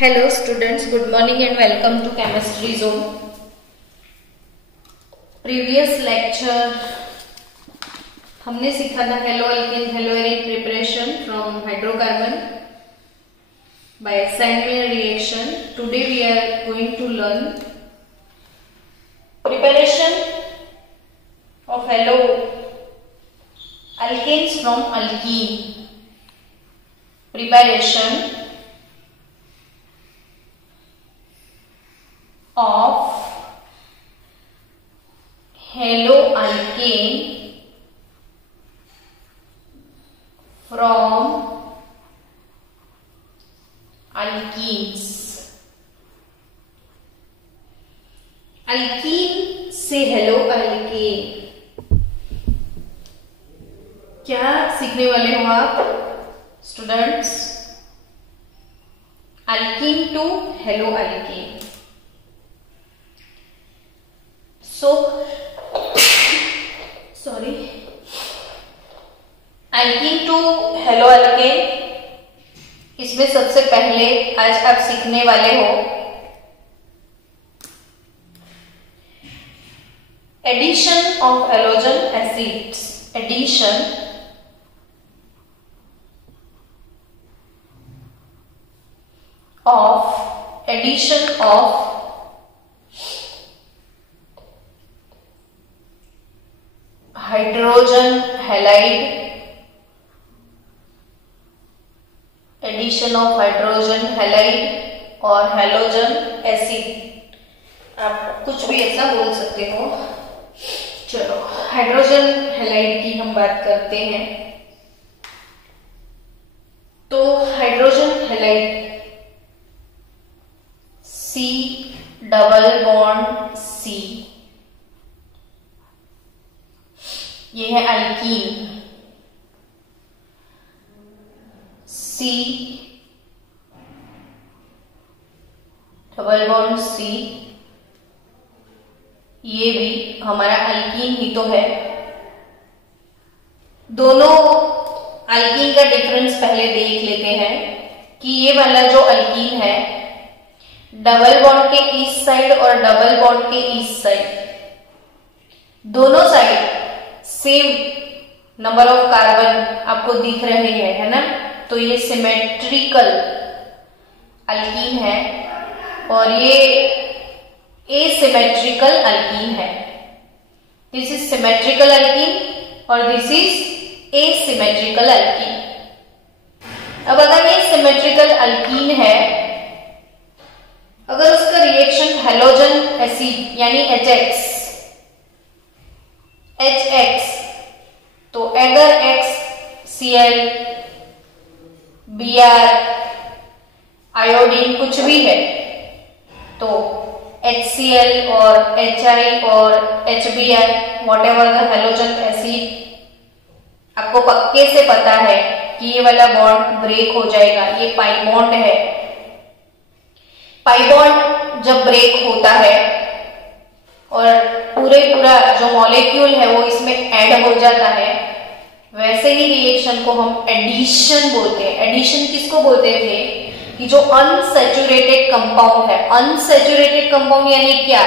Hello students, good morning and welcome to Chemistry Zone. Previous lecture हमने सीखा था halo alkane hello Erin preparation from hydrocarbon by Sandmeyer reaction. Today we are going to learn preparation of hello alkanes from alkene. Preparation of haloalkane from alkenes. Alkene से haloalkane क्या सीखने वाले हो आप students? Alkene to haloalkane. Alkene to haloalkane, इसमें सबसे पहले आज आप सीखने वाले हो addition of halogen acids. Addition of hydrogen halide. Addition of hydrogen halide और हैलोजन एसिड, आप कुछ भी ऐसा बोल सकते हो. चलो हाइड्रोजन हैलाइड की हम बात करते हैं. तो hydrogen halide C double bond C, ये है alkyne. C double bond C, ये भी हमारा अल्कीन ही तो है. दोनों अल्कीन का डिफरेंस पहले देख लेते हैं कि ये वाला जो अल्कीन है डबल बॉन्ड के ईस्ट साइड और डबल बॉन्ड के ईस्ट साइड दोनों side same number of carbon आपको दिख रहे हैं, है ना. तो ये सिमेट्रिकल अल्कीन है और ये एसिमेट्रिकल अल्कीन है. दिस इज सिमेट्रिकल अल्कीन और दिस इज एसिमेट्रिकल अल्कीन. अब अगर ये सिमेट्रिकल अल्कीन है, अगर उसका रिएक्शन हैलोजन एसिड यानी HX, तो अगर XCl Br आयोडीन कुछ भी है तो HCl और HI और HBr whatever the halogen acid, आपको पक्के से पता है कि ये वाला बॉन्ड ब्रेक हो जाएगा. ये पाई बॉन्ड है. पाई बॉन्ड जब ब्रेक होता है और पूरा जो मॉलिक्यूल है वो इसमें ऐड हो जाता है, वैसे ही रिएक्शन को हम एडिशन बोलते हैं. एडिशन किसको बोलते थे कि जो अनसैचुरेटेड कंपाउंड है. अनसैचुरेटेड कंपाउंड यानी क्या?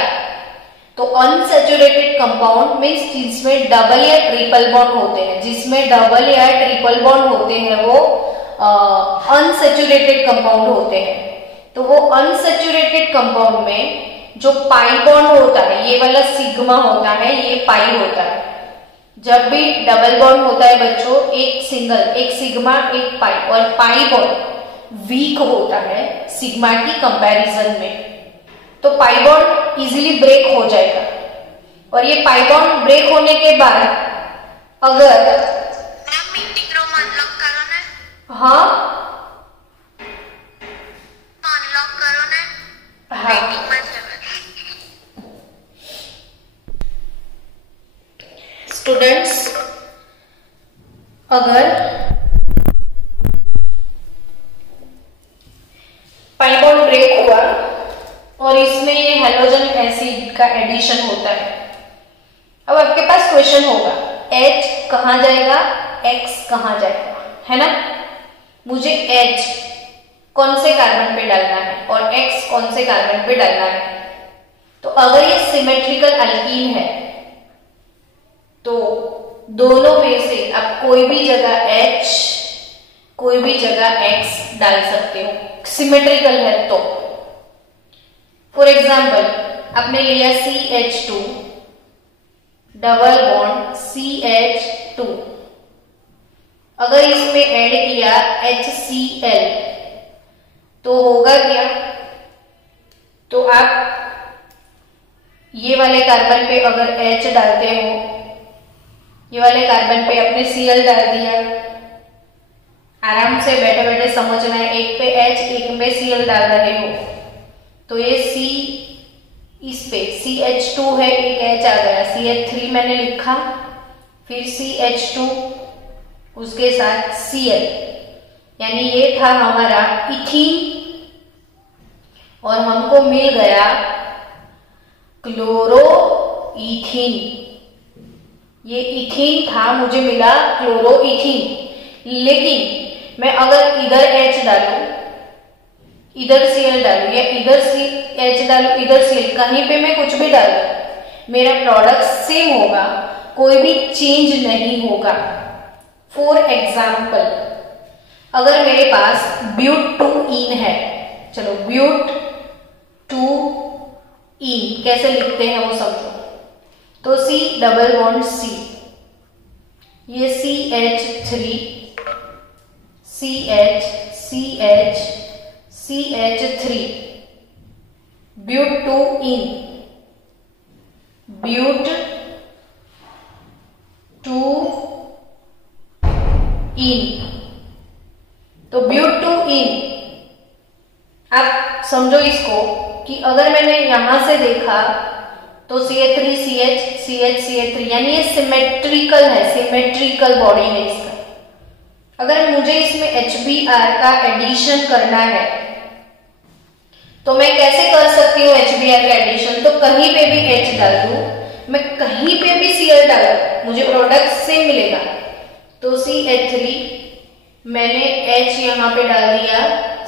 तो अनसैचुरेटेड कंपाउंड मींस जिसमें डबल या ट्रिपल बॉन्ड होते हैं. जिसमें डबल या ट्रिपल बॉन्ड होते हैं वो अनसैचुरेटेड कंपाउंड होते हैं. तो वो अनसैचुरेटेड कंपाउंड में जो पाई बॉन्ड होता है, ये वाला सिग्मा होता है, ये पाई होता है. जब भी डबल बॉन्ड होता है बच्चों, एक सिग्मा एक पाई, और पाई बॉन्ड वीक होता है सिग्मा की कंपैरिजन में. तो पाई बॉन्ड इजीली ब्रेक हो जाएगा. और ये पाई बॉन्ड ब्रेक होने के बाद अगर मीटिंग रूम अनलॉक करो ना. हाँ अनलॉक करो ना. हाँ मीटिंग में स्टूडेंट्स, अगर पाई बॉन्ड ब्रेक हुआ और इसमें ये हैलोजन एसिड का एडिशन होता है. अब आपके पास क्वेश्चन होगा H कहां जाएगा, X कहां जाएगा, है ना. मुझे H कौन से कार्बन पे डालना है X कौन से कार्बन पे डालना है। तो अगर ये सिमेट्रिकल अल्कीन है तो दोनों में से आप कोई भी जगह H कोई भी जगह X डाल सकते हो, सिमेट्रिकल है तो। फॉर एग्जाम्पल आपने लिया CH2 डबल बॉन्ड CH2, अगर इसमें ऐड किया HCl तो होगा क्या? तो आप ये वाले कार्बन पे अगर H डालते हो, ये वाले कार्बन पे अपने Cl डाल दिया, आराम से बैठे बैठे समझना है, एक पे H एक पे Cl डाल रहे हो तो ये C इस पे CH2 है, एक H आ गया, CH3 मैंने लिखा, फिर CH2 उसके साथ Cl, यानी ये था हमारा इथीन और हमको मिल गया क्लोरो इथीन। ये इथीन था, मुझे मिला क्लोरो इथीन। लेकिन मैं अगर इधर H डालूं, इधर Cl डालूं या इधर H डालूं, इधर Cl, कहीं पे मैं कुछ भी डालूं, मेरा प्रोडक्ट सेम होगा, कोई भी चेंज नहीं होगा। फॉर एग्जाम्पल अगर मेरे पास ब्यूट-2-ईन है, चलो ब्यूट-2-ईन कैसे लिखते हैं वो समझो। तो C डबल बॉन्ड C, ये CH3 CH CH CH3 ब्यूट-2-ईन, ब्यूट-2-ईन। तो ब्यूट-2-ईन आप समझो इसको कि अगर मैंने यहां से देखा तो CH3CH CH3 यानी ये सिमेट्रिकल है, सिमेट्रिकल बॉडी है इसका। अगर मुझे इसमें HBr का एडिशन करना है तो मैं कैसे कर सकती हूँ HBr का एडिशन? तो कहीं पे भी H डाल दूं, मैं कहीं पे भी Cl डालूं, मुझे प्रोडक्ट सेम मिलेगा। तो CH3 मैंने H यहां पे डाल दिया,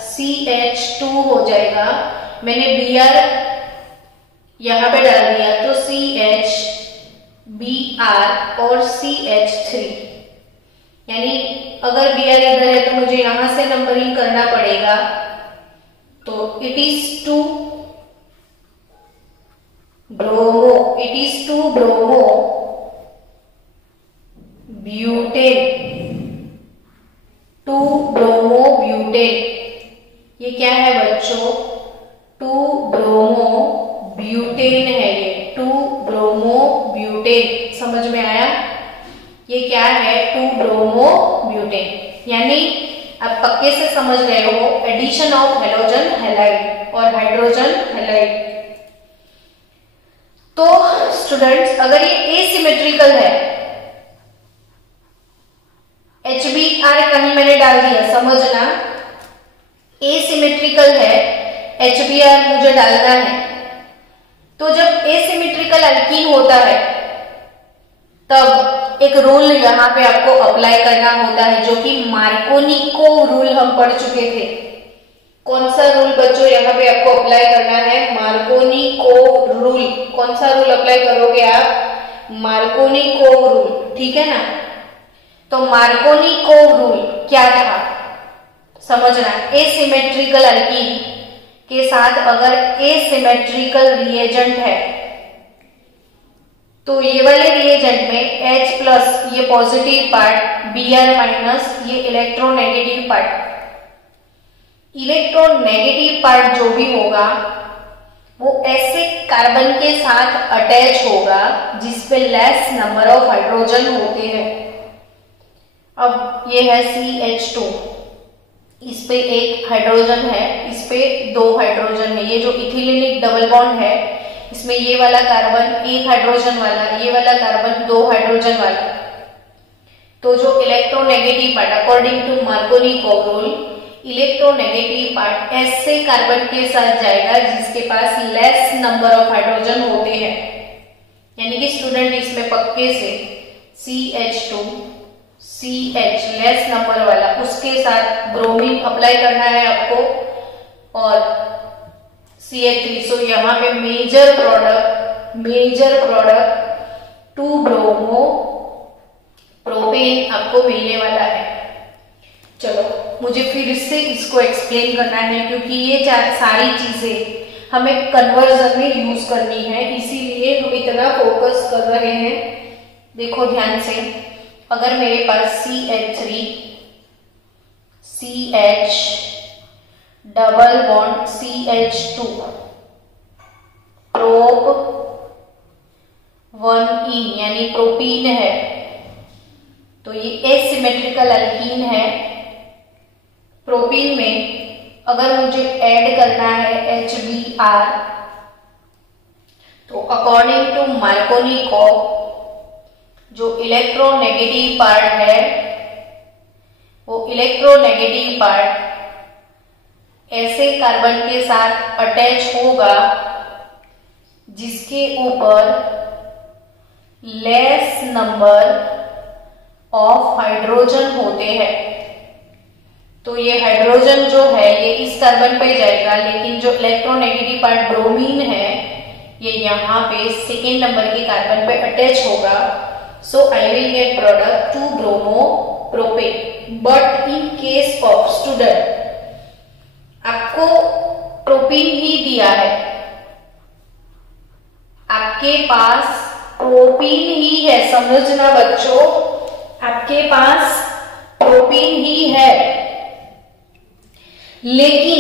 CH2 हो जाएगा, मैंने Br यहां पे डाल दिया तो CH Br और CH3, यानी अगर Br इधर है तो मुझे यहां से नंबरिंग करना पड़ेगा। तो it is 2 bromo, it is 2 bromo butane, 2 bromo butane. ये क्या है बच्चों? 2 ब्रोमो ब्यूटेन है, ये 2 ब्रोमो ब्यूटेन। समझ में आया? ये क्या है? 2 ब्रोमो ब्यूटेन। यानी आप पक्के से समझ गए हो एडिशन ऑफ हेलोजन हैलाइड और हाइड्रोजन हैलाइड। तो स्टूडेंट्स अगर ये एसिमेट्रिकल है, HBr कहीं मैंने डाल दिया, समझना एसिमेट्रिकल है, HBr मुझे डालना है। तो जब एसिमेट्रिकल अल्कीन होता है तब एक रूल यहाँ पे आपको अप्लाई करना होता है, जो कि मार्कोनिकोव रूल हम पढ़ चुके थे। कौन सा रूल बच्चों यहाँ पे आपको अप्लाई करना है? Markovnikov rule. कौन सा रूल अप्लाई करोगे आप? मार्कोनिकोव रूल, ठीक है ना? तो मार्कोनिकोव रूल क्या था समझना। एसिमेट्रिकल अल्कीन के साथ अगर एसिमेट्रिकल रिएजेंट है तो ये वाले रिएजेंट में H प्लस ये पॉजिटिव पार्ट, Br माइनस ये इलेक्ट्रोनेगेटिव पार्ट, इलेक्ट्रोनेगेटिव पार्ट जो भी होगा वो ऐसे कार्बन के साथ अटैच होगा जिसपे लेस नंबर ऑफ हाइड्रोजन होते हैं। अब ये है CH2, इस पे एक हाइड्रोजन है, इस पे 2 हाइड्रोजन है। ये जो इथिलीनिक डबल बॉन्ड है इसमें ये वाला कार्बन 1 हाइड्रोजन वाला, ये वाला कार्बन 2 हाइड्रोजन वाला। तो जो electronegative part according to Markovnikov rule, electronegative part ऐसे कार्बन के साथ जाएगा जिसके पास लेस नंबर ऑफ हाइड्रोजन होते हैं। यानी कि स्टूडेंट इसमें पक्के से CH2 CH लेस नंबर वाला, उसके साथ ब्रोमीन अप्लाई करना है आपको और CH3। सो यहाँ पे मेजर प्रोडक्ट 2 ब्रोमो प्रोपेन आपको मिलने वाला है। चलो मुझे फिर से इसको एक्सप्लेन करना है, क्योंकि ये सारी चीजें हमें कन्वर्जन में यूज करनी है, इसीलिए हम इतना फोकस कर रहे हैं। देखो ध्यान से, अगर मेरे पास CH3 CH double bond CH2 prop 1 यानी प्रोपीन है, तो ये एसिमेट्रिकल अल्कीन है। प्रोपीन में अगर मुझे ऐड करना है HBr, तो अकॉर्डिंग टू मार्कोनिकॉव जो इलेक्ट्रोनेगेटिव पार्ट है, वो इलेक्ट्रोनेगेटिव पार्ट ऐसे कार्बन के साथ अटैच होगा जिसके ऊपर लेस नंबर ऑफ हाइड्रोजन होते हैं। तो ये हाइड्रोजन जो है ये इस कार्बन पे जाएगा, लेकिन जो इलेक्ट्रोनेगेटिव पार्ट ब्रोमीन है ये यहाँ पे सेकेंड नंबर के कार्बन पे अटैच होगा। So I will get product 2 bromopropane. But in case of student, आपको प्रोपीन ही दिया है, आपके पास प्रोपीन ही है, समझना बच्चों, आपके पास प्रोपीन ही है, लेकिन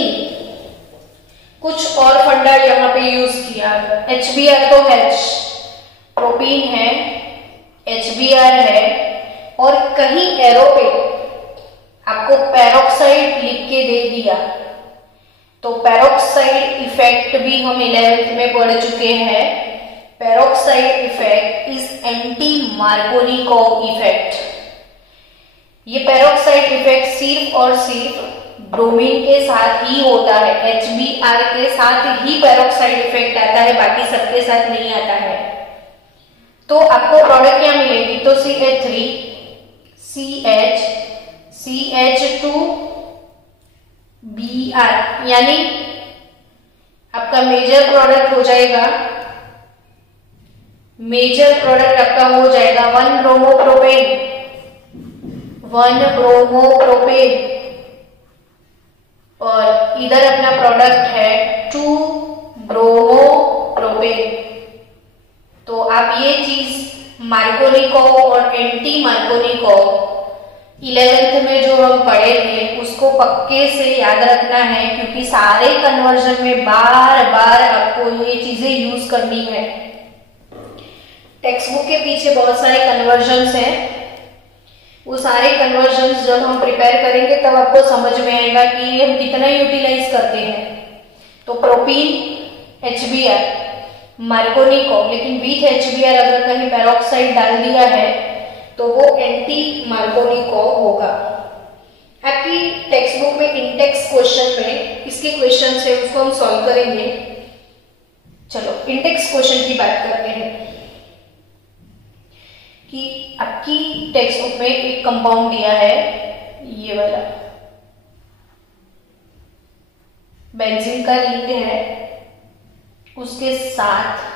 कुछ और फंडा यहां पे यूज किया। HBr तो H प्रोपीन है, HBr है, और कहीं एरो पे आपको पेरोक्साइड लिख के दे दिया, तो पेरोक्साइड इफेक्ट भी हम 11th में पढ़ चुके हैं। Peroxide effect is anti Markovnikov effect. ये पेरोक्साइड इफेक्ट सिर्फ और सिर्फ ब्रोमीन के साथ ही होता है, HBr के साथ ही पेरोक्साइड इफेक्ट आता है, बाकी सबके साथ नहीं आता है। तो आपको प्रोडक्ट क्या मिलेगी? तो CH3 CH CH2 Br, यानी आपका मेजर प्रोडक्ट हो जाएगा, मेजर प्रोडक्ट आपका हो जाएगा 1 ब्रोमो प्रोपेन, और इधर अपना प्रोडक्ट है 2 ब्रोमो प्रोपेन। तो आप ये चीज मार्कोनिकॉव और एंटी मार्कोनिकॉव 11th में जो हम पढ़े थे उसको पक्के से याद रखना है, क्योंकि सारे कन्वर्जन में बार बार आपको ये चीजें यूज करनी है। टेक्स्ट बुक के पीछे बहुत सारे कन्वर्जन्स हैं, वो सारे कन्वर्जन्स जब हम प्रिपेयर करेंगे तब आपको समझ में आएगा कि हम कितना यूटिलाइज करते हैं। तो प्रोपीन HBr मार्कोनिकॉव, लेकिन विथ HBr अगर कहीं पेरोक्साइड डाल दिया है तो वो एंटी मार्कोनिकॉव होगा। आपकी टेक्स्ट बुक में इंटेक्स क्वेश्चन में इसके क्वेश्चन है, उसको हम सॉल्व करेंगे। चलो इंटेक्स क्वेश्चन की बात करते हैं कि आपकी टेक्स्ट बुक में एक कंपाउंड दिया है, ये वाला बेंजीन का रिंग है, उसके साथ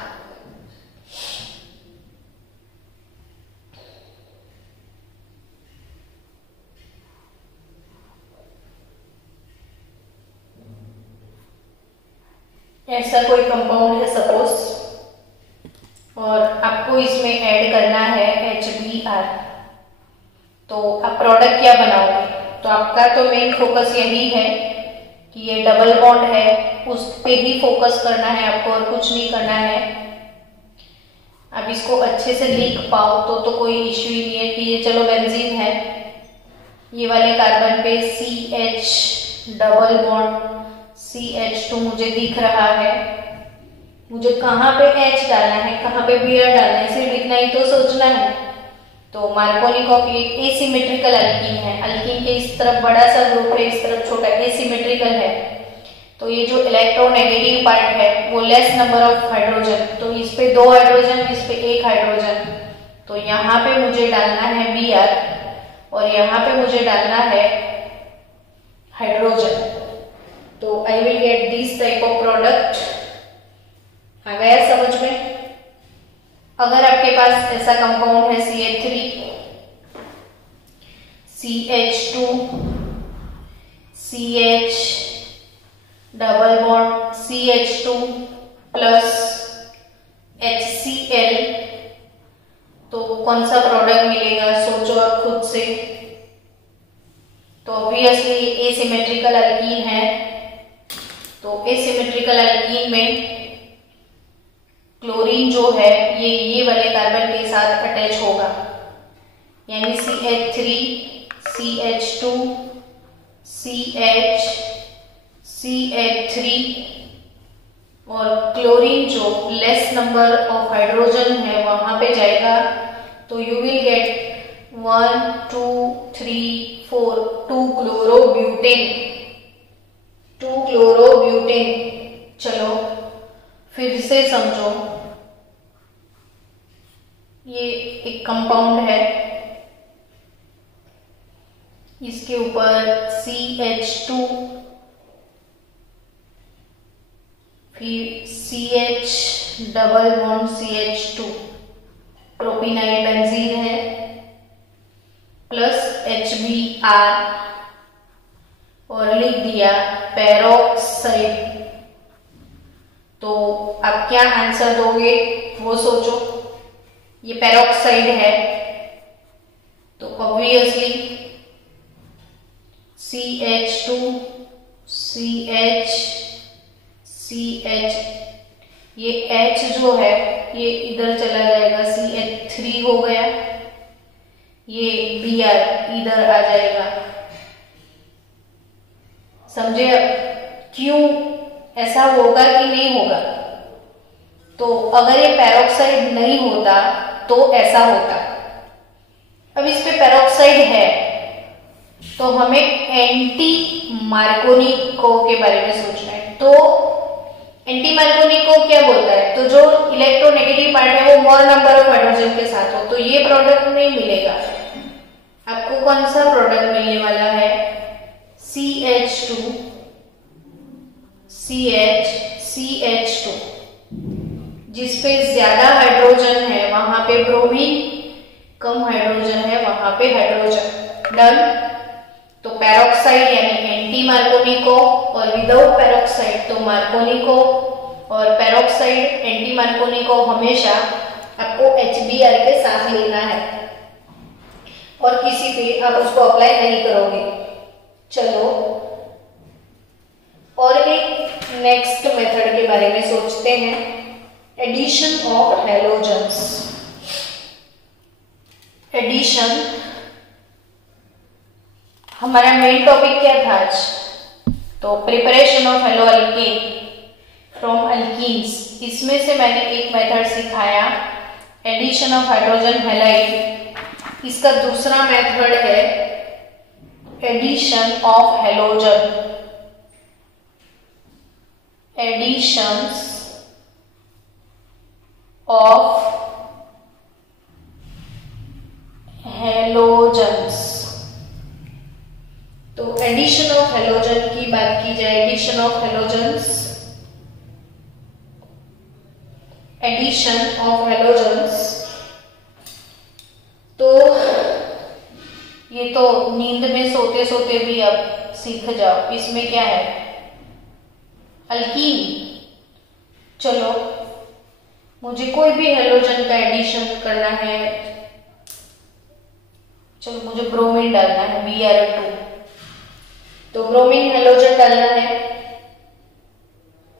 ऐसा कोई कंपाउंड है सपोज, और आपको इसमें ऐड करना है HBr। तो आप प्रोडक्ट क्या बनाओगे? तो आपका तो मेन फोकस यही है कि ये डबल बॉन्ड है, उस पे ही फोकस करना है आपको, और कुछ नहीं करना है। अब इसको अच्छे से लिख पाओ तो कोई इश्यू ही नहीं है कि ये चलो बेंजीन है, ये वाले कार्बन पे CH डबल बॉन्ड CH2 मुझे दिख रहा है, मुझे कहाँ पे H डालना है, कहाँ पे Br डालना है, सिर्फ इतना ही तो सोचना है। तो मार्कोनिकॉव एक एसिमेट्रिकल अल्कीन है, अल्कीन के इस तरफ बड़ा सा ग्रुप है, इस तरफ छोटा, एसिमेट्रिकल है। तो ये जो इलेक्ट्रोनेगेटिव पार्ट है वो लेस नंबर ऑफ हाइड्रोजन, तो इस पे 2 हाइड्रोजन, इस पे 1 हाइड्रोजन, तो यहाँ पे मुझे डालना है Br और यहाँ पे मुझे डालना है हाइड्रोजन। तो I will get this type of product. आ गया समझ में? अगर आपके पास ऐसा कंपाउंड है CH3, CH2, CH double bond CH2 plus HCl, तो कौन सा प्रोडक्ट मिलेगा सोचो आप खुद से। तो ऑब्वियसली एसिमेट्रिकल अल्कीन है, तो एसिमेट्रिकल अल्कीन में क्लोरीन जो है ये वाले कार्बन के साथ अटैच होगा, यानी CH3, CH2, CH, CH3 और क्लोरीन जो लेस नंबर ऑफ हाइड्रोजन है वहां पे जाएगा, तो you will get 1 2 3 4 2 chlorobutane, 2 chlorobutane. चलो फिर से समझो, ये एक कंपाउंड है, इसके ऊपर CH2, फिर CH double bond CH2, propynyl benzene है, प्लस HBr और लिख दिया पेरोक्साइड। तो आप क्या आंसर दोगे वो सोचो। ये पेरोक्साइड है, तो ऑब्वियसली CH2, CH, CH, ये H जो है ये इधर चला जाएगा, CH3 हो गया, ये Br इधर आ जाएगा। समझे क्यों ऐसा होगा कि नहीं होगा? तो अगर ये पेरोक्साइड नहीं होता तो ऐसा होता। अब इस पे पेरोक्साइड है तो हमें एंटी मार्कोनिको के बारे में सोचना है। तो एंटी मार्कोनिको क्या बोलता है? तो जो इलेक्ट्रोनेगेटिव पार्ट है वो मोर नंबर ऑफ हाइड्रोजन के साथ हो, तो ये प्रोडक्ट नहीं मिलेगा। आपको कौन सा प्रोडक्ट मिलने वाला है? CH2, CH, CH2, जिसपे ज्यादा हाइड्रोजन है वहां पे ब्रोमीन, कम हाइड्रोजन है वहां पे हाइड्रोजन। डन। तो पेरोक्साइड यानी एंटी मार्कोनिको और विदाउट पेरोक्साइड तो मार्कोनिको, और पेरोक्साइड एंटी मार्कोनिको हमेशा आपको HBr के साथ लेना है और किसी पे आप उसको अप्लाई नहीं करोगे। चलो और एक नेक्स्ट मेथड के बारे में सोचते हैं, एडिशन ऑफ हैलोजेंस। एडिशन हमारा मेन टॉपिक क्या था आज? तो preparation of hello alkane from alkenes. इसमें से मैंने एक मेथड सिखाया एडिशन ऑफ हाइड्रोजन हैलाइड। इसका दूसरा मेथड है addition of halogen, additions of halogens. तो एडिशन ऑफ हैलोजन की बात की जाए, addition of halogens, addition of halogens, तो ये तो नींद में सोते सोते भी अब सीख जाओ। इसमें क्या है? अल्कीन। चलो मुझे कोई भी हैलोजन का एडिशन करना है, चलो मुझे ब्रोमीन डालना है Br2, तो ब्रोमीन हैलोजन डालना है।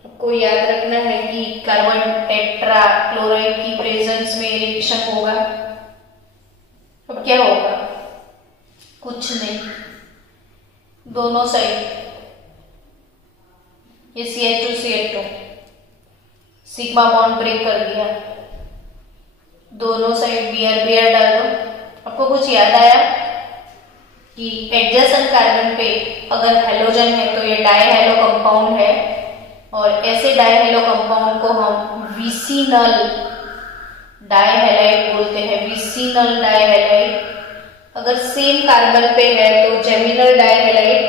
आपको याद रखना है कि कार्बन टेट्रा क्लोराइड की प्रेजेंस में रिएक्शन होगा। अब क्या होगा? कुछ नहीं, दोनों साइड ये CH2 सिग्मा बॉन्ड ब्रेक कर दिया, दोनों साइड Br डाल दो। आपको कुछ याद आया कि एडजेसेंट कार्बन पे अगर हैलोजन है तो ये डायहैलो कंपाउंड है, और ऐसे डायहैलो कंपाउंड को हम विसिनल डायहैलाइड बोलते हैं, विसिनल डायहैलाइड। अगर सेम कार्बन पे है तो जेमिनल डायहैलाइड,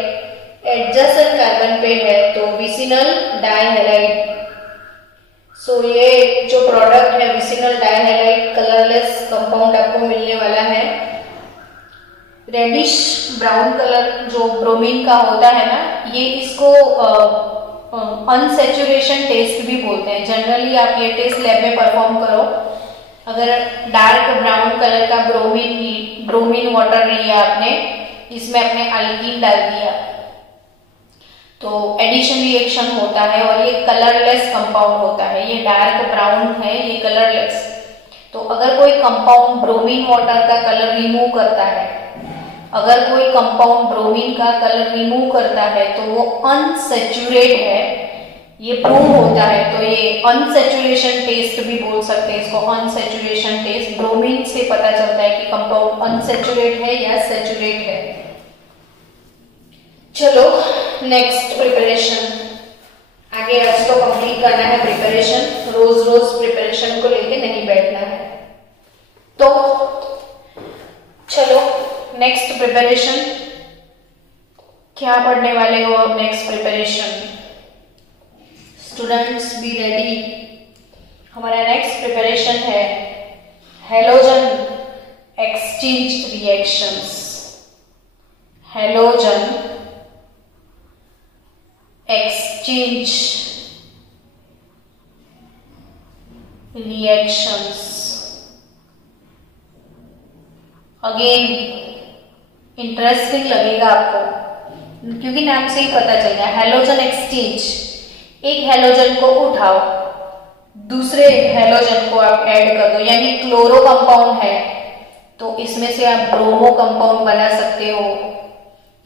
एडजेसेंट कार्बन पे है तो विसिनल डाइहैलाइड। सो ये जो प्रोडक्ट है विसिनल डाइहैलाइड कलरलेस कंपाउंड आपको मिलने वाला है। रेडिश ब्राउन कलर जो ब्रोमीन का होता है ना, ये इसको अनसेचुरेशन टेस्ट भी बोलते हैं। जनरली आप ये टेस्ट लैब में परफॉर्म करो। अगर डार्क ब्राउन कलर का ब्रोमीन वाटर लिया आपने, इसमें आपने अल्कीन डाल दिया तो एडिशन रिएक्शन होता है और ये कलरलेस कंपाउंड होता है। ये डार्क ब्राउन है, ये कलरलेस। तो अगर कोई कंपाउंड ब्रोमीन वाटर का कलर रिमूव करता है, अगर कोई कंपाउंड ब्रोमीन का कलर रिमूव करता है तो वो अनसेचुरेट है, ये प्रूव होता है। तो ये अनसेचुरेशन टेस्ट भी बोल सकते हैं इसको, अनसेचुरेशन टेस्ट। ब्रोमीन से पता चलता है कि कंपाउंड अनसेचुरेट है या सेचुरेट है। चलो नेक्स्ट प्रिपरेशन, आगे आज तो कंप्लीट करना है प्रिपरेशन। रोज रोज प्रिपरेशन को लेके नहीं बैठना है। तो चलो नेक्स्ट प्रिपरेशन, क्या पढ़ने वाले हो अब next preparation? Students be ready. हमारा नेक्स्ट प्रिपरेशन है halogen exchange reactions. Halogen exchange reactions. Again interesting लगेगा आपको क्योंकि नाम से ही पता चल गया। हैलोजन एक्सचेंज, एक हैलोजन को उठाओ, दूसरे हैलोजन को आप ऐड कर दो, यानी क्लोरो कंपाउंड है तो इसमें से आप ब्रोमो कंपाउंड बना सकते हो,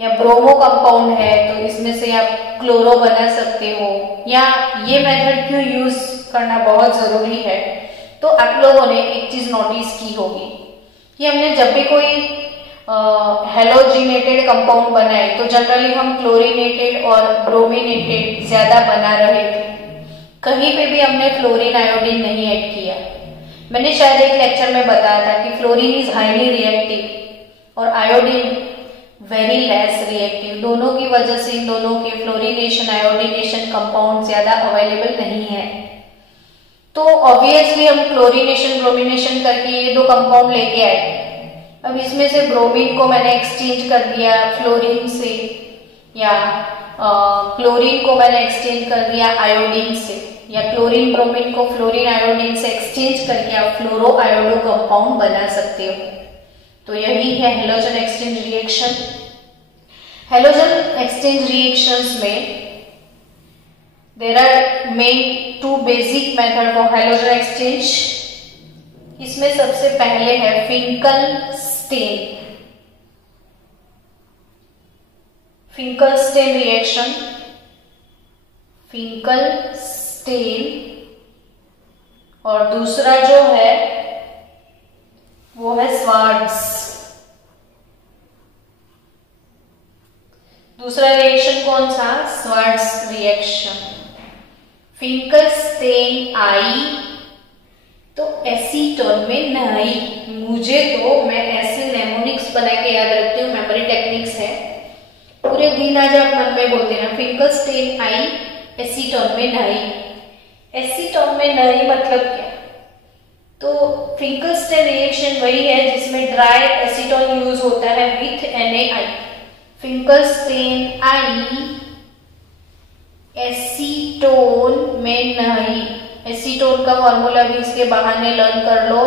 या ब्रोमो कंपाउंड है तो इसमें से आप क्लोरो बना सकते हो। या ये मेथड क्यों यूज करना बहुत जरूरी है, तो आप लोगों ने एक चीज नोटिस की होगी कि हमने जब भी कोई हेलोजिनेटेड कंपाउंड बनाए तो जनरली हम क्लोरीनेटेड और ब्रोमिनेटेड ज्यादा बना रहे थे। कहीं पे भी हमने फ्लोरीन आयोडीन नहीं ऐड किया। मैंने शायद एक लेक्चर में बताया था कि फ्लोरीन इज हाईली रिएक्टिव और आयोडीन वेरी लेस रिएक्टिव। दोनों की वजह से इन दोनों के फ्लोरीनेशन आयोडीनेशन कंपाउंड ज्यादा अवेलेबल नहीं है। तो ऑब्वियसली हम क्लोरीनेशन ब्रोमिनेशन करके ये दो कंपाउंड लेके आए। अब इसमें से ब्रोमीन को मैंने एक्सचेंज कर दिया फ्लोरीन से, या क्लोरीन को मैंने एक्सचेंज कर दिया आयोडीन से, या क्लोरीन ब्रोमीन को फ्लोरीन आयोडीन से एक्सचेंज करके आप फ्लोरो आयोडो कंपाउंड बना सकते हो। तो यही है halogen exchange reaction. Halogen exchange reactions में there are main two basic method for halogen exchange. इसमें सबसे पहले है फिंकल-स्टेन। फिंकल-स्टेन रिएक्शन, फिंकल-स्टेन, और दूसरा जो है वो है स्वार्ट्ज। दूसरा रिएक्शन कौन सा? Swarts reaction. फिंकल-स्टेन आई तो एसीटोन में नहीं। मुझे तो मैं ऐसे नेमोनिक्स बना के याद रखती हूँ, मेमोरी टेक्निक्स है। पूरे दिन आज आप मन में बोलते ना फिंकल-स्टेन आई एसीटोन में नहीं। एसीटोन में नहीं मतलब क्या? तो फिंकल-स्टेन रिएक्शन वही है जिसमें ड्राई एसीटोन यूज होता है with NaI। Finkel-stand I acetone में नहीं। एसीटोन का फॉर्मूला भी इसके बहाने लर्न कर लो।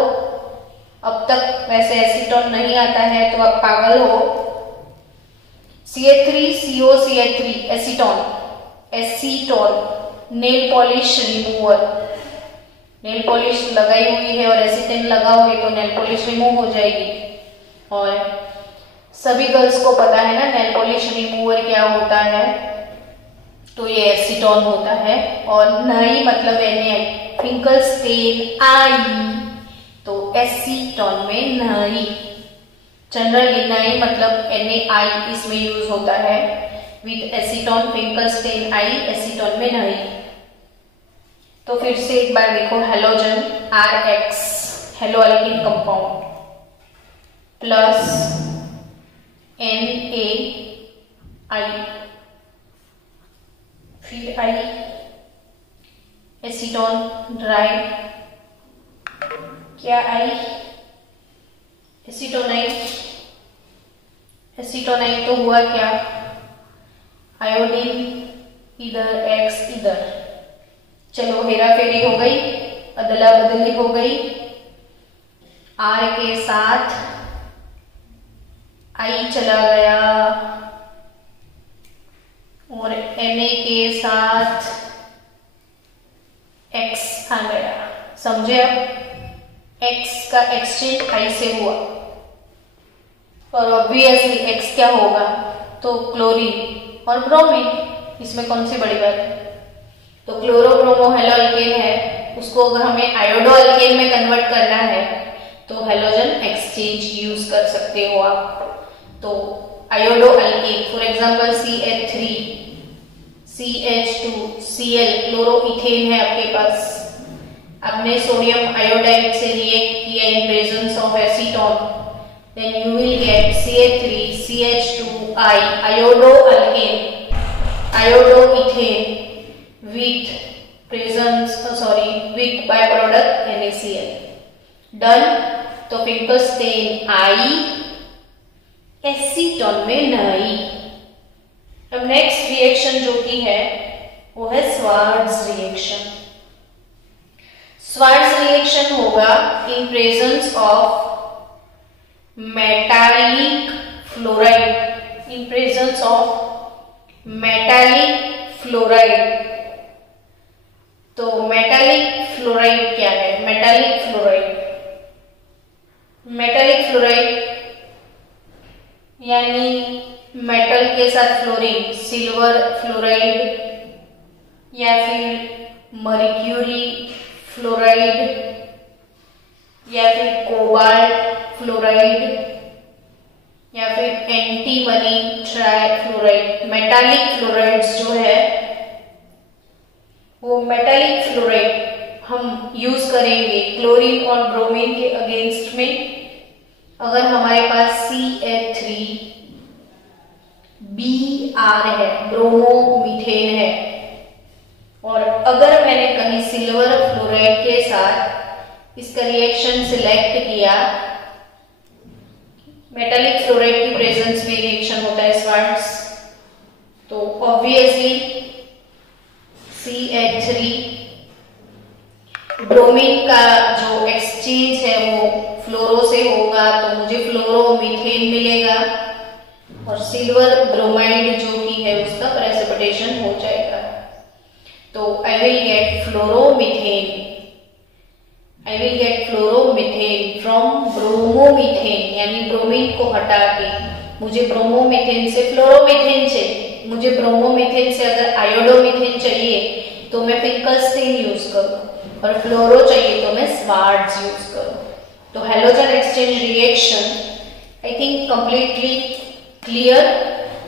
अब तक वैसे एसीटोन नहीं आता है तो आप पागल हो। CH3COCH3 acetone, acetone nail polish remover. Nail polish लगाई हुई है और एसीटेन लगाओगे तो नेल पॉलिश रिमूव हो जाएगी। और सभी गर्ल्स को पता है ना नेल पॉलिश रिमूवर क्या होता है, तो ये एसीटोन होता है। और नाई मतलब NaI, फिंकल-स्टेन आई तो एसीटोन में नाई। जनरली नाई मतलब NaI इसमें यूज होता है with acetone. Finkel-stand I acetone में नाई। तो फिर से एक बार देखो, halogen RX hello alkyne compound plus NaI फिर आई एसीटोन ड्राई, क्या आई एसीटोनाइट तो हुआ क्या, आयोडीन इधर एक्स इधर, चलो हेरा फेरी हो गई, अदला बदली हो गई, आर के साथ आई चला गया और Na के साथ X आ गया, समझे अब, X का एक्सचेंज I से हुआ और ऑब्वियसली X क्या होगा, तो क्लोरीन और ब्रोमीन, इसमें कौन सी बड़ी बात है। तो क्लोरो ब्रोमो हेलो अल्केन है, उसको अगर हमें आयोडो अल्केन में कन्वर्ट करना है तो हेलोजन एक्सचेंज यूज कर सकते हो आप। तो iodo alkane for example CH3 CH2 Cl chloroethane है आपके पास, आपने सोडियम आयोडाइड से रिएक्ट किया in presence of acetone, then you will get CH3 CH2I iodo alkane iodoethane with with byproduct NaCl, done. तो फिंकर स्टेन आई, एसीटोन में नहीं। अब next reaction जो की है वो है स्वार्ट्ज रिएक्शन। स्वार्ट्ज रिएक्शन होगा in presence of metallic fluoride, in presence of metallic fluoride. तो मेटालिक फ्लोराइड क्या है, मेटालिक फ्लोराइड यानी मेटल के साथ फ्लोरीन, सिल्वर फ्लोराइड या फिर मर्क्यूरी फ्लोराइड या फिर कोबाल्ट फ्लोराइड या फिर एंटीमनी ट्राइफ्लोराइड। मेटालिक फ्लोराइड्स जो है वो मेटालिक फ्लोराइड हम यूज करेंगे क्लोरीन और ब्रोमीन के अगेंस्ट में अगर हमारे पास CH3 Br है, ब्रोमोमीथेन है, और अगर मैंने कहीं सिल्वर फ्लोराइड के साथ इसका रिएक्शन सिलेक्ट किया, मेटालिक फ्लोराइड की प्रेजेंस में रिएक्शन होता है स्वार्ट्ज, तो ऑब्वियसली CH3 ब्रोमीन का जो एक्सचेंज है वो फ्लोरो से होगा, तो मुझे फ्लोरोमीथेन मिलेगा और सिल्वर ब्रोमाइड जो की है उसका प्रेसिपिटेशन हो जाएगा। तो I will get fluoromethane from bromomethane, यानी ब्रोमीन को हटा के मुझे ब्रोमोमीथेन से फ्लोरोमीथेन चाहिए, मुझे ब्रोमोमीथेन से अगर आयोडोमीथेन चाहिए तो मैं फिंकलस्टीन यूज करूं, और फ्लोरो चाहिए तो मैं स्वार्ट्ज यूज करूं। तो halogen exchange reaction I think completely clear.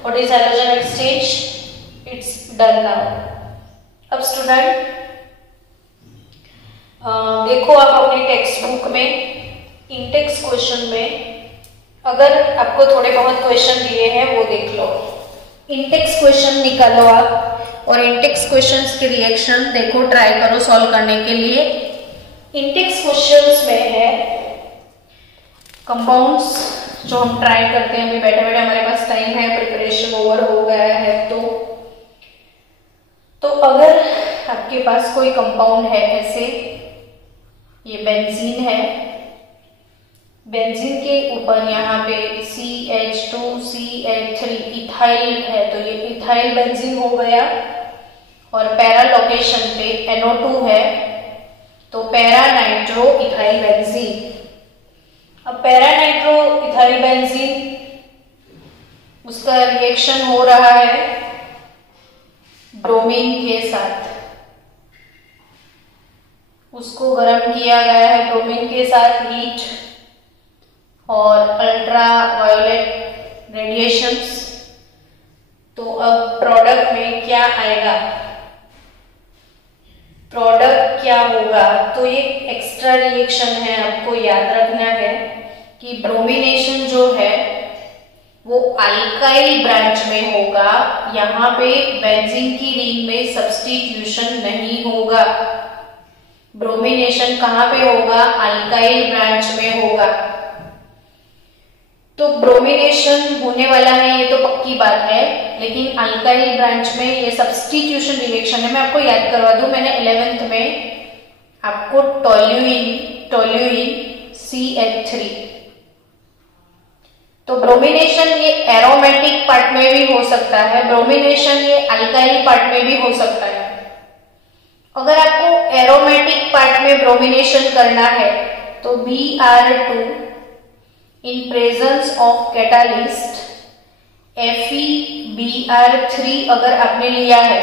What is halogen exchange? It's done now. अब स्टूडेंट देखो, आप अपनी टेक्स्ट बुक में इंटेक्स क्वेश्चन में अगर आपको थोड़े बहुत क्वेश्चन दिए हैं वो देख लो, इंटेक्स क्वेश्चन निकालो आप और इंटेक्स क्वेश्चंस के रिएक्शन देखो, ट्राई करो सॉल्व करने के लिए। इंटेक्स क्वेश्चंस में है कंपाउंड्स जो हम ट्राई करते हैं, अभी बैठे बैठे हमारे पास टाइम है, प्रिपरेशन ओवर हो गया है, तो अगर आपके पास कोई कंपाउंड है ऐसे, ये बेंजीन है, बेंजीन के ऊपर यहाँ पे CH2CH3 इथाइल है, तो ये इथाइल बेंजीन हो गया, और पैरा लोकेशन पे NO2 है, तो पैरा नाइट्रो इथाइल बेंजीन। अब पैरा नाइट्रो इथाइल बेंजीन उसका रिएक्शन हो रहा है ब्रोमीन के साथ, उसको गर्म किया गया है ब्रोमीन के साथ हीट और अल्ट्रा वायोलेट रेडिएशंस। तो अब प्रोडक्ट में क्या आएगा, प्रोडक्ट क्या होगा, तो ये एक्स्ट्रा रिएक्शन है, आपको याद रखना है कि ब्रोमिनेशन जो है वो अल्काइल ब्रांच में होगा। यहाँ पे बेंजीन की रिंग में सब्स्टिट्यूशन नहीं होगा। ब्रोमिनेशन कहाँ पे होगा? अल्काइल ब्रांच में होगा। तो ब्रोमिनेशन होने वाला है ये तो पक्की बात है, लेकिन अल्काइल ब्रांच में ये सब्स्टिट्यूशन रिएक्शन है। मैं आपको याद करवा दूं, मैंने 11th में आपको टोल्यूइन CH3, तो ब्रोमिनेशन ये एरोमेटिक पार्ट में भी हो सकता है, ब्रोमिनेशन ये अल्काइल पार्ट में भी हो सकता है। अगर आपको एरोमेटिक पार्ट में ब्रोमिनेशन करना है तो Br2 in presence of catalyst FeBr3 अगर आपने लिया है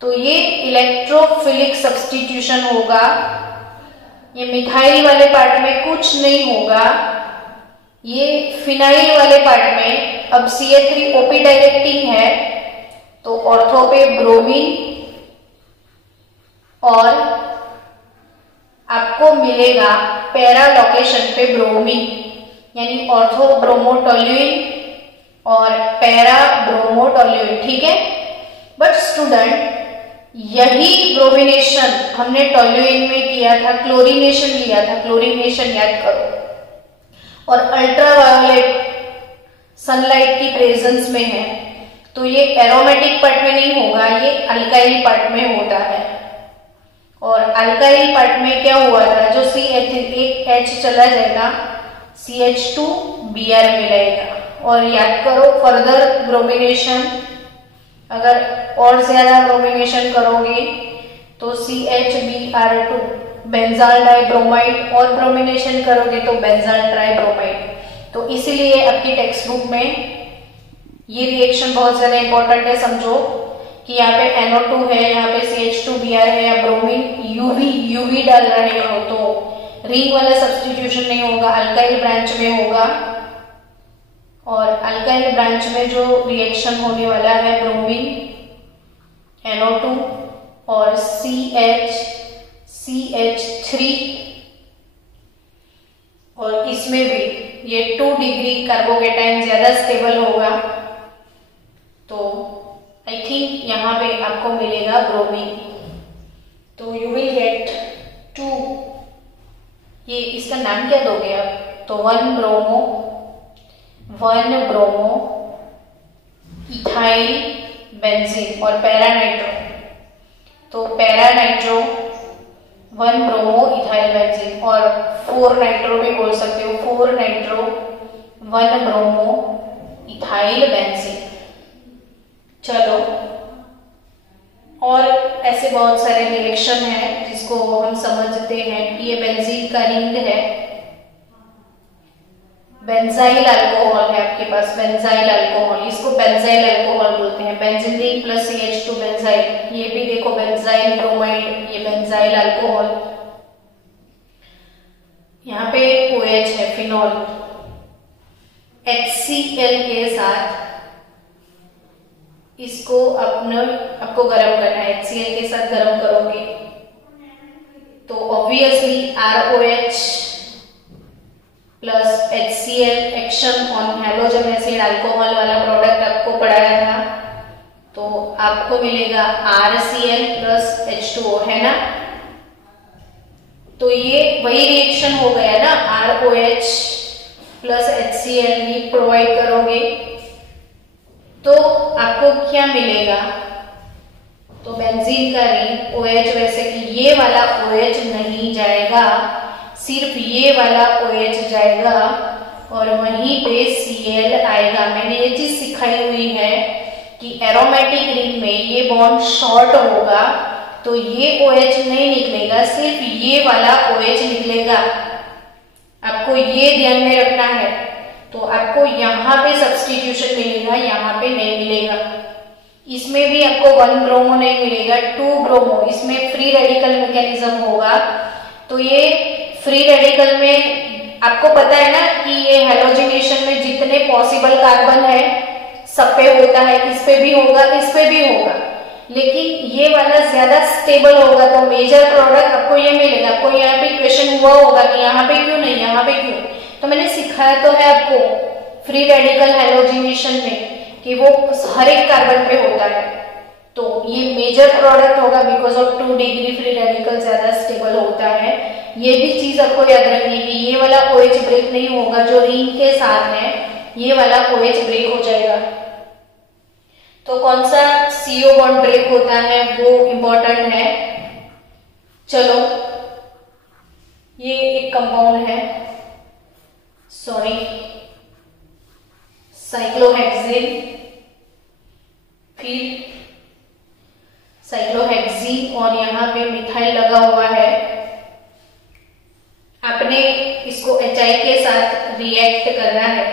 तो ये इलेक्ट्रोफिलिक सब्स्टिट्यूशन होगा। ये मिथाइल वाले पार्ट में कुछ नहीं होगा, ये फिनाइल वाले पार्ट में। अब CH3 OP डायरेक्टिंग है तो ऑर्थो पे ब्रोमीन और आपको मिलेगा पैरा लोकेशन पे ब्रोमीन, यानी ऑर्थो ब्रोमोटोल्यूइन और पैरा ब्रोमोटोल्यूइन। ठीक है, बट स्टूडेंट यही ब्रोमिनेशन हमने टोल्यूइन में किया था, क्लोरीनेशन लिया था, क्लोरीनेशन याद करो। और अल्ट्रावायोलेट सनलाइट की प्रेजेंस में है तो ये एरोमेटिक पार्ट में नहीं होगा, ये अल्काइल पार्ट में होता है। और अल्काइल पार्ट में क्या हुआ था, जो CH एक H चला जाएगा, CH2Br मिलेगा। और याद करो फर्दर ब्रोमिनेशन, अगर और ज्यादा ब्रोमिनेशन करोगे तो CHBr2 बेंजाल डाइब्रोमाइड, और ब्रोमिनेशन करोगे तो बेंजाल ट्राइब्रोमाइड। तो इसीलिए आपकी टेक्स्ट बुक में ये रिएक्शन बहुत ज्यादा इंपॉर्टेंट है। समझो कि यहाँ पे NO2 है, यहाँ पे CH2Br है, या ब्रोमीन UV डाल रहे हो तो रिंग वाला सब्स्टिट्यूशन नहीं होगा, अल्काइल ब्रांच में होगा। और अल्काइल ब्रांच में जो रिएक्शन होने वाला है ब्रोमीन, NO2 और CH3, और इसमें भी ये 2 डिग्री कार्बोकेटाइन ज्यादा स्टेबल होगा। तो आई थिंक यहाँ पे आपको मिलेगा ब्रोमीन। तो यू विल गेट 2, ये इसका नाम क्या दोगे आप? तो 1 ब्रोमो इथाइल बेंजीन और पैरानाइट्रो। तो पैरानाइट्रो 1 ब्रोमो इथाइल बेंजीन, और 4 नाइट्रो भी बोल सकते हो, 4 नाइट्रो 1 ब्रोमो इथाइल बेंजीन। चलो, और ऐसे बहुत सारे रिएक्शन हैं जिसको हम समझते हैं कि ये बेंजीन का रिंग है। बेंजाइल अल्कोहल है आपके पास, बेंजाइल अल्कोहल, इसको बेंजाइल अल्कोहल बोलते हैं। Benzene ring plus CH2 benzyl, ये भी देखो बेंजाइल ब्रोमाइड, ये बेंजाइल अल्कोहल। यहाँ पे OH है, फिनॉल, HCl के साथ इसको आपको गर्म करना है। HCl के साथ गर्म करोगे तो obviously ROH plus HCl action on halogen acid alcohol वाला प्रोडक्ट आपको पढ़ाया था, तो आपको मिलेगा RCl प्लस H2O, है ना। तो ये वही रिएक्शन हो गया ना, ROH प्लस HCl भी प्रोवाइड करोगे तो आपको क्या मिलेगा? तो बेंजीन का रिंग OH, वैसे कि ये वाला OH नहीं जाएगा, सिर्फ ये वाला OH जाएगा और वहीं पे Cl आएगा। मैंने ये चीज सिखाई हुई है कि एरोमेटिक रिंग में ये बॉन्ड शॉर्ट होगा तो ये OH नहीं निकलेगा, सिर्फ ये वाला OH निकलेगा। आपको ये ध्यान में रखना है। तो आपको यहाँ पे सब्स्टिट्यूशन मिलेगा, यहाँ पे नहीं मिलेगा। इसमें भी आपको 1 ब्रोमो नहीं मिलेगा, 2 ब्रोमो, इसमें फ्री रेडिकल मैकेनिज्म होगा। तो ये फ्री रेडिकल में आपको पता है ना कि ये हैलोजिनेशन में जितने पॉसिबल कार्बन है सब पे होता है, इस पे भी होगा, इस पे भी होगा, लेकिन ये वाला ज्यादा स्टेबल होगा। तो मेजर प्रोडक्ट आपको ये मिलेगा। आपको यहाँ पे क्वेश्चन हुआ होगा कि यहाँ पे क्यों नहीं, यहाँ पे क्यों? तो मैंने सिखाया तो है आपको फ्री रेडिकल हैलोजिनेशन में कि वो हर एक कार्बन पे होता है, तो ये मेजर प्रोडक्ट होगा because of 2 degree free radical ज्यादा स्टेबल होता है। ये भी चीज आपको याद रखनी है कि ये वाला OH ब्रेक नहीं होगा जो रिंग के साथ है, ये वाला OH ब्रेक हो जाएगा। तो कौन सा CO बॉन्ड ब्रेक होता है वो इंपॉर्टेंट है। चलो ये एक कंपाउंड है, सॉरी साइक्लोहेक्सेन, फिर साइक्लोहेक्सीन और यहाँ पे मिथाइल लगा हुआ है। आपने इसको HI के साथ रिएक्ट करना है,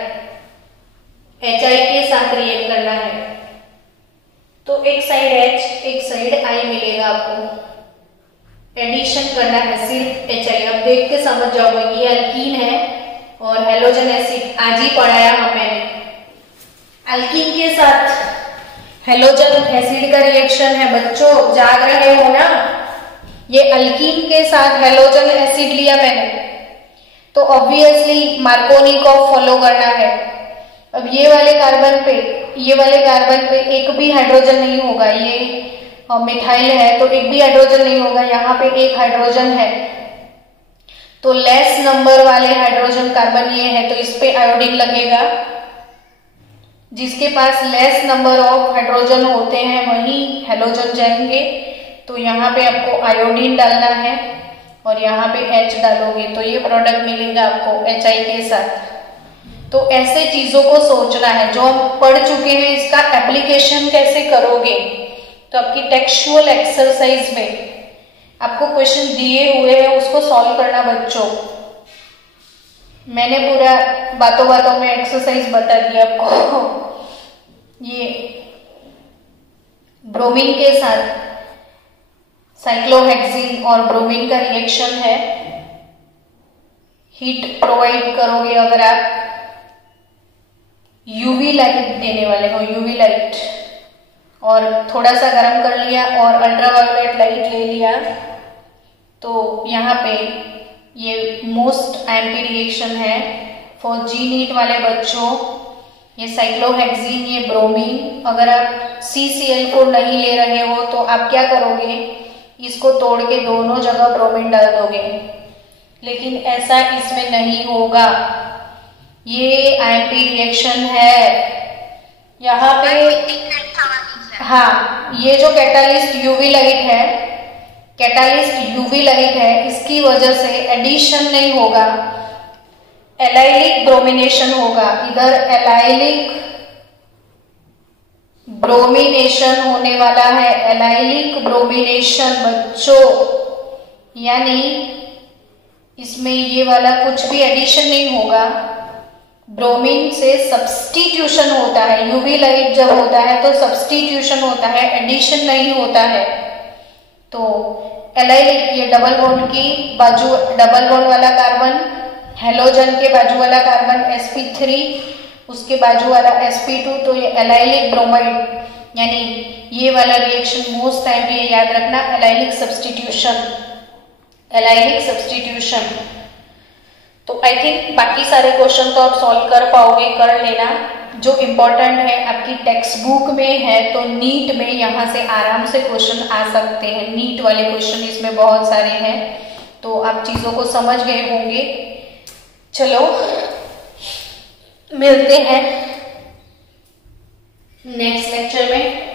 HI के साथ रिएक्ट करना है, तो एक साइड H एक साइड I मिलेगा आपको। एडिशन करना है सिर्फ HI। अब देख के समझ जाओगे कि ये अल्कीन है और हेलोजन एसिड आज ही पढ़ाया मैंने। अल्कीन के साथ हेलोजन एसिड का रिएक्शन है बच्चों, जाग रहे हो ना? ये अल्कीन के साथ हेलोजन एसिड लिया मैंने, तो ऑब्वियसली मार्कोनिकॉफ फॉलो करना है। अब ये वाले कार्बन पे एक भी हाइड्रोजन नहीं होगा, ये मिथाइल है तो एक भी हाइड्रोजन नहीं होगा, यहाँ पे एक हाइड्रोजन है, तो लेस नंबर वाले हाइड्रोजन कार्बन ये है तो इस पे आयोडीन लगेगा। जिसके पास लेस नंबर ऑफ हाइड्रोजन होते हैं वही हेलोजन जाएंगे, तो यहाँ पे आपको आयोडीन डालना है और यहाँ पे H डालोगे तो ये प्रोडक्ट मिलेगा आपको HI के साथ। तो ऐसे चीजों को सोचना है जो हम पढ़ चुके हैं, इसका एप्लीकेशन कैसे करोगे। तो आपकी टेक्सचुअल एक्सरसाइज में आपको क्वेश्चन दिए हुए हैं, उसको सॉल्व करना बच्चों। मैंने पूरा बातों बातों में एक्सरसाइज बता दिया आपको। ये ब्रोमीन के साथ साइक्लोहेक्सीन और ब्रोमीन का रिएक्शन है। हीट प्रोवाइड करोगे अगर आप यूवी लाइट देने वाले हो, यूवी लाइट, और थोड़ा सा गर्म कर लिया और अल्ट्रावायोलेट लाइट ले लिया, तो यहाँ पे ये मोस्ट IMP रिएक्शन है फॉर जी नीट वाले बच्चों। ये साइक्लोहेक्सीन, ये ब्रोमीन। अगर आप CCl को नहीं ले रहे हो तो आप क्या करोगे, इसको तोड़ के दोनों जगह ब्रोमीन डाल दोगे, लेकिन ऐसा इसमें नहीं होगा। ये IMP रिएक्शन है यहाँ पे। हाँ, ये जो कैटालिस्ट यूवी लाइट है, इसकी वजह से एडिशन नहीं होगा, एलाइलिक ब्रोमिनेशन होगा। इधर एलाइलिक ब्रोमिनेशन होने वाला है, एलाइलिक ब्रोमिनेशन बच्चों, यानी इसमें ये वाला कुछ भी एडिशन नहीं होगा, ब्रोमीन से सब्स्टिट्यूशन होता है। यूवी लाइट जब होता है तो सब्स्टिट्यूशन होता है, एडिशन नहीं होता है। तो एलाइलिक, ये डबल बॉन्ड वाला कार्बन, हेलोजन के बाजू वाला कार्बन sp3, उसके बाजू वाला sp2, तो ये एलाइलिक ब्रोमाइड, यानी ये वाला रिएक्शन मोस्ट टाइम पे याद रखना, एलाइलिक सब्स्टिट्यूशन। तो आई थिंक बाकी सारे क्वेश्चन तो आप सॉल्व कर पाओगे, कर लेना। जो इम्पोर्टेंट है आपकी टेक्स्ट बुक में है, तो नीट में यहाँ से आराम से क्वेश्चन आ सकते हैं। नीट वाले क्वेश्चन इसमें बहुत सारे हैं, तो आप चीजों को समझ गए होंगे। चलो मिलते हैं नेक्स्ट लेक्चर में।